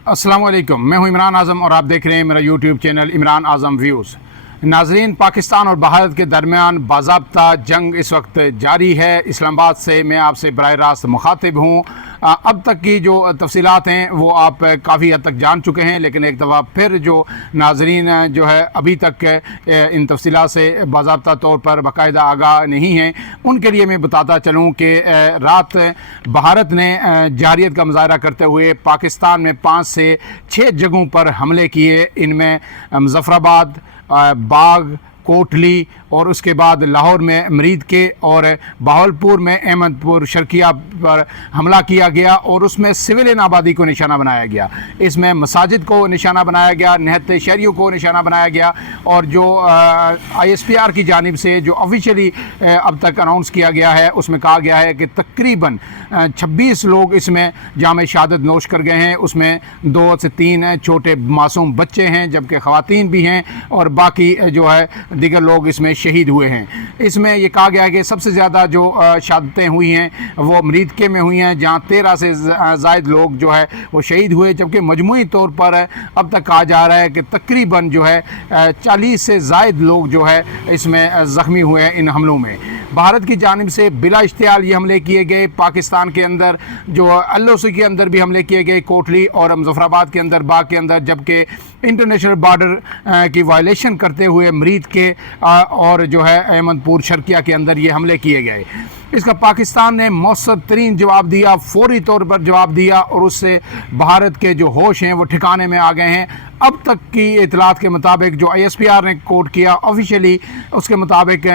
अस्सलाम वालेकुम, मैं हूं इमरान आज़म और आप देख रहे हैं मेरा यूट्यूब चैनल इमरान आज़म व्यूज़। नाजरीन, पाकिस्तान और भारत के दरमियान बाज़ाब्ता जंग इस वक्त जारी है। इस्लामाबाद से मैं आपसे बराह रास्त मुखातिब हूँ। अब तक की जो तफसीलात हैं वो आप काफ़ी हद तक जान चुके हैं, लेकिन एक दफ़ा फिर जो नाजरीन जो है अभी तक इन तफसीलात से बाज़ाब्ता तौर पर बाकायदा आगाह नहीं हैं, उनके लिए मैं बताता चलूँ कि रात भारत ने जारियत का मुजाहरा करते हुए पाकिस्तान में 5 से 6 जगहों पर हमले किए। इनमें मुज़फ़्फ़राबाद, बाग, कोटली और उसके बाद लाहौर में मरीद के और बहावलपुर में अहमदपुर शर्किया पर हमला किया गया और उसमें सिविलियन आबादी को निशाना बनाया गया। इसमें मसाजिद को निशाना बनाया गया, निहत्ते शहरियों को निशाना बनाया गया और जो ISPR की जानिब से जो ऑफिशियली अब तक अनाउंस किया गया है उसमें कहा गया है कि तकरीबन 26 लोग इसमें जाम शहादत नोश कर गए हैं। उसमें 2 से 3 छोटे मासूम बच्चे हैं, जबकि ख़वातीन भी हैं और बाकी जो है दीगर लोग इसमें शहीद हुए हैं। इसमें यह कहा गया है कि सबसे ज़्यादा जो शहादतें हुई हैं वो मरीद के में हुई हैं, जहाँ 13 से ज़ायद लोग जो है वो शहीद हुए, जबकि मजमूई तौर पर अब तक कहा जा रहा है कि तकरीबन जो है 40 से ज़ायद लोग जो है इसमें ज़ख्मी हुए हैं इन हमलों में। भारत की जानिब से बिला इश्तियाल ये हमले किए गए। पाकिस्तान के अंदर जो LOC के अंदर भी हमले किए गए, कोटली और मुज़फ़्फ़राबाद के अंदर, बाग के अंदर, जबकि इंटरनेशनल बॉर्डर की वायलेशन करते हुए मरीद के और जो है अहमदपुर शर्किया के अंदर ये हमले किए गए। इसका पाकिस्तान ने मौसर तरीन जवाब दिया, फौरी तौर पर जवाब दिया और उससे भारत के जो होश हैं वो ठिकाने में आ गए हैं। अब तक की इतलात के मुताबिक जो ISPR ने कोट किया ऑफिशियली, उसके मुताबिक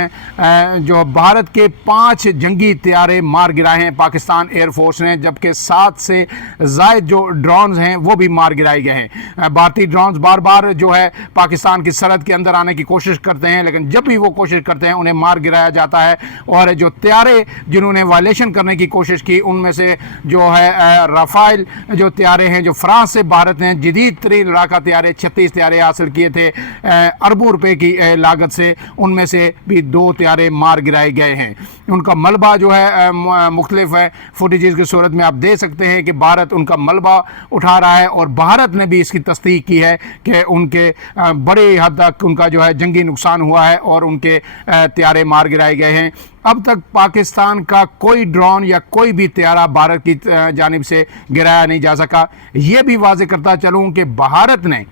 जो भारत के 5 जंगी तैयारे मार गिराए हैं पाकिस्तान एयरफोर्स ने, जबकि 7 से ज़ायद जो ड्रोन्स हैं वो भी मार गिराए गए हैं। भारतीय ड्रोन्स बार बार जो है पाकिस्तान की सरहद के अंदर आने की कोशिश करते हैं, लेकिन जब भी वो कोशिश करते हैं उन्हें मार गिराया जाता है। और जो तैयारे जिन्होंने वायलेशन करने की कोशिश की उनमें से जो है राफेल जो तैयारे हैं, जो फ्रांस से भारत ने जदीद तरीन लड़ाका 36 तैयारे हासिल किए थे अरबों रुपए की लागत से, उनमें से भी 2 तैयारे मार गिराए गए हैं। उनका मलबा जो है मुख्तलिफ है, फुटेजेस की सूरत में आप देख सकते हैं कि भारत उनका मलबा उठा रहा है और भारत ने भी इसकी तस्दीक की है कि उनके बड़े हद तक उनका जो है जंगी नुकसान हुआ है और उनके तैयारे मार गिराए गए हैं। अब तक पाकिस्तान का कोई ड्रोन या कोई भी तैयारा भारत की जानिब से गिराया नहीं जा सका। ये भी वाज़ेह करता चलूँ कि भारत ने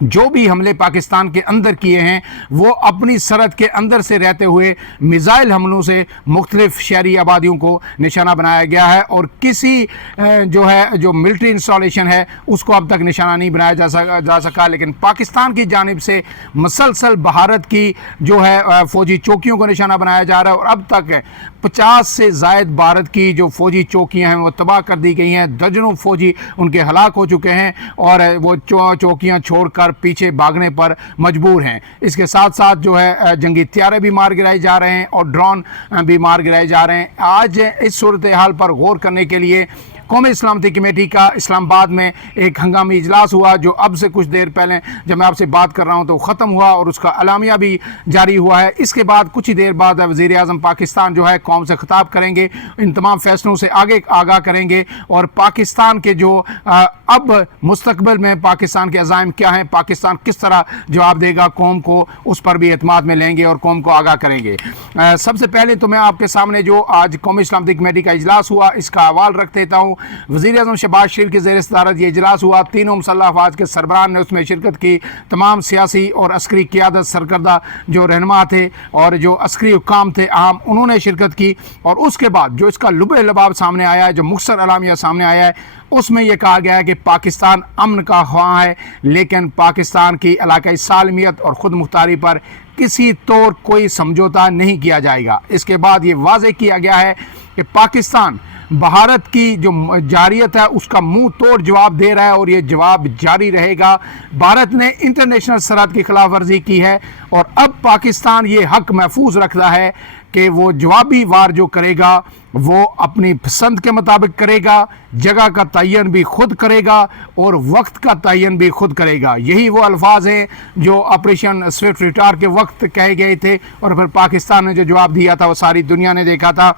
जो भी हमले पाकिस्तान के अंदर किए हैं वो अपनी सरहद के अंदर से रहते हुए मिसाइल हमलों से मुख्तलिफ शहरी आबादियों को निशाना बनाया गया है और किसी जो मिलिट्री इंस्टॉलेशन है उसको अब तक निशाना नहीं बनाया जा सका। लेकिन पाकिस्तान की जानिब से मसलसल भारत की जो है फ़ौजी चौकियों को निशाना बनाया जा रहा है और अब तक 50 से ज़ायद भारत की जो फ़ौजी चौकियाँ हैं वो तबाह कर दी गई हैं। दर्जनों फ़ौजी उनके हलाक हो चुके हैं और वो चौकियाँ छोड़कर पीछे भागने पर मजबूर हैं। इसके साथ साथ जो है जंगी तैयारे भी मार गिराए जा रहे हैं और ड्रोन भी मार गिराए जा रहे हैं। आज इस सूरत हाल पर गौर करने के लिए कौमी सलामती कमेटी का इस्लामाबाद में एक हंगामी इजलास हुआ, जो अब से कुछ देर पहले जब मैं आपसे बात कर रहा हूं तो ख़त्म हुआ और उसका अलामिया भी जारी हुआ है। इसके बाद कुछ ही देर बाद वज़ीर आज़म पाकिस्तान जो है कौम से ख़िताब करेंगे, इन तमाम फैसलों से आगे आगाह करेंगे और पाकिस्तान के जो अब मुस्तकबिल में पाकिस्तान के अज़ाइम क्या हैं, पाकिस्तान किस तरह जवाब देगा कौम को, उस पर भी एतमाद में लेंगे और कौम को आगाह करेंगे। सबसे पहले तो मैं आपके सामने जो आज कौमी सलामती कमेटी का इजलास हुआ इसका हवाल रख देता हूँ। वज़ीर आज़म शहबाज शरीफ के ज़ेर सदारत ये इजलास हुआ। तीनों मुसल्लह अफ़वाज के सरबराहान ने उसमें शिरकत की। तमाम सियासी और अस्करी क़ियादत सरकर्दा जो रहनुमा थे और जो अस्करी हुक्काम थे आम, उन्होंने शिरकत की। और उसके बाद जो इसका लुबे लबाब सामने आया है, जो मुख्तसर अलामिया सामने आया है, उसमें यह कहा गया है कि पाकिस्तान अमन का ख्वाह है, लेकिन पाकिस्तान की इलाकाई सालमियत और ख़ुद मुख्तारी पर किसी तौर कोई समझौता नहीं किया जाएगा। इसके बाद ये वाज़ेह किया गया है कि पाकिस्तान भारत की जो जारियत है उसका मुंह तोड़ जवाब दे रहा है और ये जवाब जारी रहेगा। भारत ने इंटरनेशनल सरहद की खिलाफ वर्जी की है और अब पाकिस्तान ये हक महफूज रखता है कि वो जवाबी वार जो करेगा वो अपनी पसंद के मुताबिक करेगा, जगह का तयन भी खुद करेगा और वक्त का तयन भी खुद करेगा। यही वो अल्फाज हैं जो ऑपरेशन स्विफ्ट रिटार के वक्त कहे गए थे और फिर पाकिस्तान ने जो जवाब दिया था वो सारी दुनिया ने देखा था।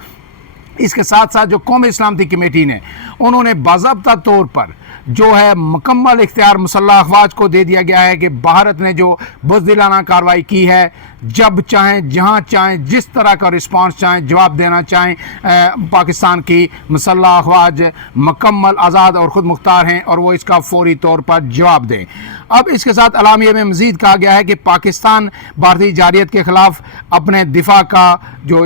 इसके साथ साथ जो कौमी सलामती कमेटी ने उन्होंने बाज़ाब्ता तौर पर जो है मुकम्मल इख्तियार मुसल्लह अफवाज को दे दिया गया है कि भारत ने जो बुज़दिलाना कार्रवाई की है, जब चाहें, जहां चाहें, जिस तरह का रिस्पांस चाहें, जवाब देना चाहें, पाकिस्तान की मुसल्लह अफवाज मुकम्मल आज़ाद और ख़ुद मुख्तार हैं और वो इसका फौरी तौर पर जवाब दें। अब इसके साथ अलामिया में मज़ीद कहा गया है कि पाकिस्तान भारतीय जारियत के ख़िलाफ़ अपने दिफा का जो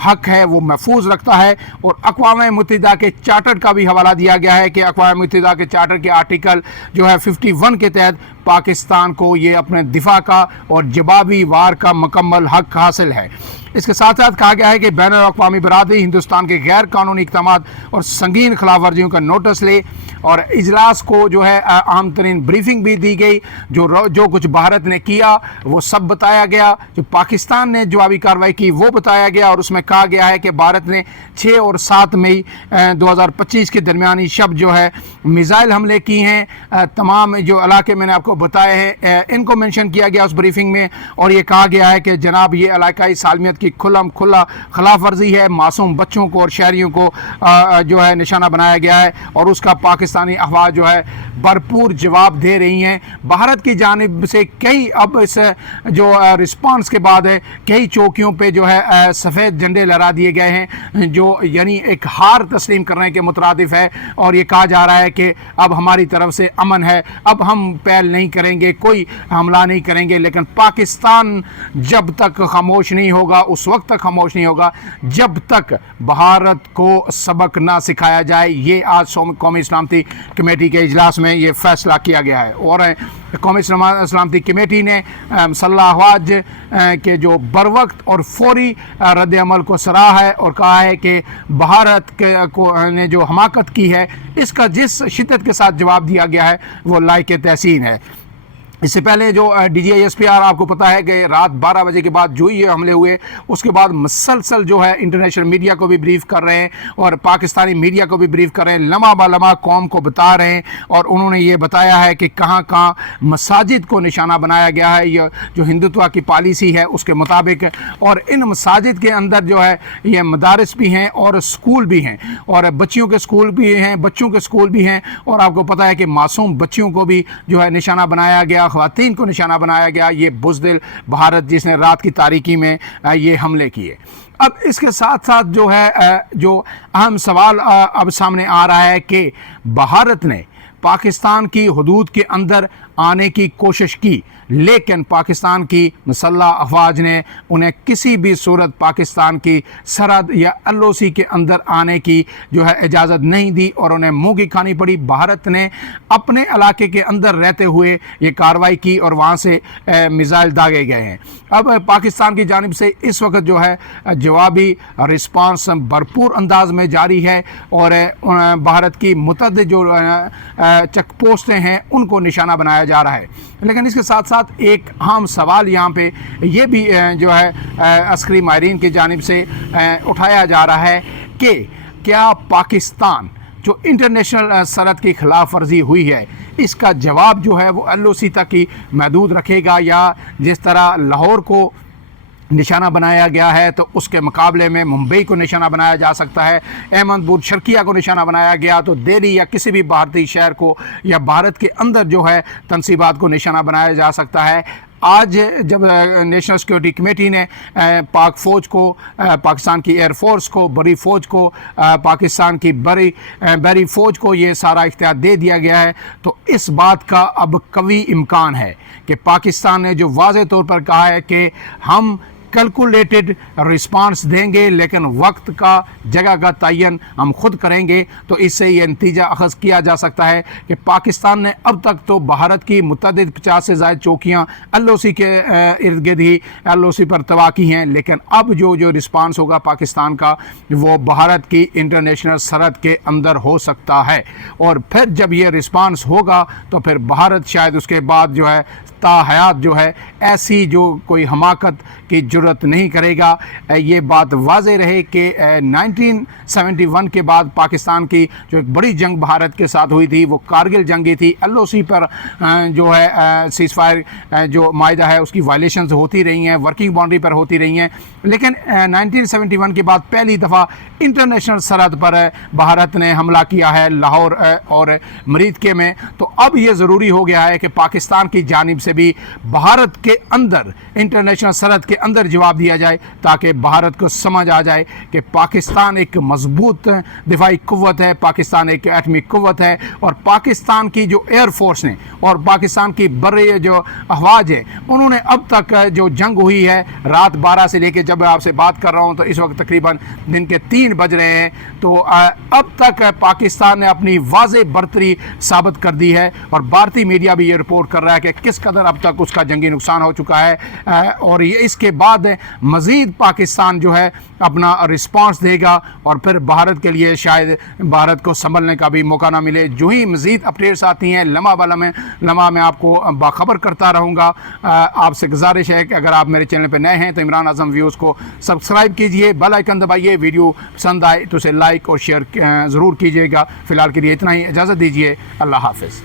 हक है वो महफूज रखता है, और अक़वाम मुत्तहिदा के चार्टर का भी हवाला दिया गया है कि अक़वाम मुत्तहिदा के चार्टर के आर्टिकल जो है 51 के तहत पाकिस्तान को ये अपने दिफा का और जवाबी वार का मुकम्मल हक हासिल है। इसके साथ साथ कहा गया है कि बैनुल अक़वामी बरादरी हिंदुस्तान के गैर कानूनी इक़दामात और संगीन खिलाफ वर्जियों का नोटिस ले, और इजलास को जो है अहम तरीन ब्रीफिंग भी दी गई। जो कुछ भारत ने किया वो सब बताया गया, जो पाकिस्तान ने जवाबी कार्रवाई की वो बताया गया, और उसमें कहा गया है कि भारत ने 6 और 7 मई 2025 के दरमियानी शब जो है मिसाइल हमले की हैं। तमाम जो इलाके मैंने आपको बताए हैं इनको मेंशन किया गया उस ब्रीफिंग में, और ये कहा गया है कि जनाब ये इलाकाई सालमियत की खुल्लम खुल्ला खिलाफ वर्जी है, मासूम बच्चों को और शहरियों को जो है निशाना बनाया गया है, और उसका पाकिस्तानी अफवाज जो है भरपूर जवाब दे रही हैं। भारत की जानिब से कई अब इस जो रिस्पांस के बाद है कई चौकियों पे जो है सफ़ेद झंडे लहरा दिए गए हैं, जो यानी एक हार तस्लीम करने के मुतरादिफ है, और ये कहा जा रहा है कि अब हमारी तरफ से अमन है, अब हम पहल नहीं करेंगे, कोई हमला नहीं करेंगे। लेकिन पाकिस्तान जब तक खामोश नहीं होगा, उस वक्त तक खामोश नहीं होगा जब तक भारत को सबक ना सिखाया जाए। ये आज कौमी सलामती कमेटी के इजलास में ये फैसला किया गया है, और कौमी सलामती कमेटी ने मुसल्लह अफवाज के जो बरवक्त और फौरी रद्द अमल को सराहा है, और कहा है कि भारत ने जो हमाकत की है इसका जिस शिद्दत के साथ जवाब दिया गया है वो लायक तहसीन है। इससे पहले जो DGISPR आपको पता है कि रात 12 बजे के बाद जो ये हमले हुए उसके बाद मुसलसल जो है इंटरनेशनल मीडिया को भी ब्रीफ कर रहे हैं और पाकिस्तानी मीडिया को भी ब्रीफ कर रहे हैं, लम्हा ब लम्हा कौम को बता रहे हैं, और उन्होंने ये बताया है कि कहाँ कहाँ मसाजिद को निशाना बनाया गया है, ये जो हिंदुत्व की पॉलिसी है उसके मुताबिक। और इन मसाजिद के अंदर जो है ये मदारिस भी हैं और स्कूल भी हैं, और बच्चियों के स्कूल भी हैं, बच्चों के स्कूल भी हैं, और आपको पता है कि मासूम बच्चियों को भी जो है निशाना बनाया गया, ख़वातीन को निशाना बनाया गया। ये बुज़दिल भारत जिसने रात की तारीकी में ये हमले किए। अब इसके साथ साथ जो है जो अहम सवाल अब सामने आ रहा है कि भारत ने पाकिस्तान की हुदूद के अंदर आने की कोशिश की, लेकिन पाकिस्तान की मुसल्लह अफवाज ने उन्हें किसी भी सूरत पाकिस्तान की सरहद या LOC के अंदर आने की जो है इजाज़त नहीं दी, और उन्हें मुँह की खानी पड़ी। भारत ने अपने इलाके के अंदर रहते हुए ये कार्रवाई की और वहाँ से मिसाइल दागे गए हैं। अब पाकिस्तान की जानिब से इस वक्त जो है जवाबी रिस्पांस भरपूर अंदाज में जारी है, और भारत की मुतअद्दिद जो चेक पोस्टें हैं उनको निशाना बनाया जा रहा है। लेकिन इसके साथ साथ एक अहम सवाल यहाँ पे ये भी जो है अस्करी माहिरीन की जानिब से उठाया जा रहा है कि क्या पाकिस्तान जो इंटरनेशनल सरहद की खिलाफ वर्जी हुई है इसका जवाब जो है वो LOC तक ही महदूद रखेगा, या जिस तरह लाहौर को निशाना बनाया गया है तो उसके मुकाबले में मुंबई को निशाना बनाया जा सकता है, अहमदपुर शर्किया को निशाना बनाया गया तो दिल्ली या किसी भी भारतीय शहर को या भारत के अंदर जो है तनसीबात को निशाना बनाया जा सकता है। आज जब नेशनल सिक्योरिटी कमेटी ने पाक फ़ौज को, पाकिस्तान की एयर फोर्स को, बरी फ़ौज को, पाकिस्तान की बरी फ़ौज को ये सारा इख्तियार दे दिया गया है, तो इस बात का अब कवी इम्कान है कि पाकिस्तान ने जो वाज़े तौर पर कहा है कि हम कैलकुलेटेड रिस्पांस देंगे लेकिन वक्त का, जगह का तयन हम खुद करेंगे, तो इससे ये नतीजा अखज़ किया जा सकता है कि पाकिस्तान ने अब तक तो भारत की मुतअद्दिद 50 से ज़ायद चौकियाँ LOC के इर्द गिर्द ही LOC पर तबाह की हैं, लेकिन अब जो रिस्पांस होगा पाकिस्तान का वो भारत की इंटरनेशनल सरहद के अंदर हो सकता है, और फिर जब ये रिस्पांस होगा तो फिर भारत शायद उसके बाद जो है تا حیات جو ہے ایسی جو کوئی حماقت کی جرت نہیں کرے گا۔ یہ بات واضح رہے کہ 1971 کے بعد پاکستان کی جو ایک بڑی جنگ بھارت کے ساتھ ہوئی تھی وہ کارگل جنگی تھی۔ LOC پر جو ہے سیز فائر جو معاہدہ ہے اس کی وائلیشنز ہوتی رہی ہیں، ورکنگ باؤنڈری پر ہوتی رہی ہیں، لیکن 1971 کے بعد پہلی دفعہ انٹرنیشنل سرحد پر بھارت نے حملہ کیا ہے لاہور اور مریدکے میں۔ تو اب یہ ضروری ہو گیا ہے کہ پاکستان کی جانب سے بھی بھارت کے اندر انٹرنیشنل سرحد کے اندر جواب دیا جائے، تاکہ بھارت کو سمجھ آ جائے کہ پاکستان ایک مضبوط دفاعی قوت ہے، پاکستان ایک ایٹمی قوت ہے، اور پاکستان کی جو ایئر فورس نے اور پاکستان کی بری جو افواج ہے انہوں نے اب تک جو جنگ ہوئی ہے رات 12 سے لے کے جب آپ سے بات کر رہا ہوں تو اس وقت تقریباً دن کے 3 بج رہے ہیں، تو اب تک پاکستان نے اپنی واضح برتری ثابت کر دی ہے، اور بھارتی میڈیا بھی یہ رپورٹ کر رہا ہے کہ کس قدر اب تک اس کا جنگی نقصان ہو چکا ہے، اور یہ اس کے بعد مزید پاکستان جو ہے اپنا رسپانس دے گا، اور پھر بھارت کے لیے شاید بھارت کو سنبھلنے کا بھی موقع نہ ملے۔ جو ہی مزید اپڈیٹس آتی ہیں لمحہ میں آپ کو باخبر کرتا رہوں گا۔ آپ سے گزارش ہے کہ اگر آپ میرے چینل پہ نئے ہیں تو عمران اعظم ویوز کو سبسکرائب کیجئے، بیل آئیکن دبائیے، ویڈیو پسند آئے تو اسے لائک اور شیئر ضرور کیجئے گا۔ فی الحال کے لیے اتنا ہی، اجازت دیجئے، اللہ حافظ۔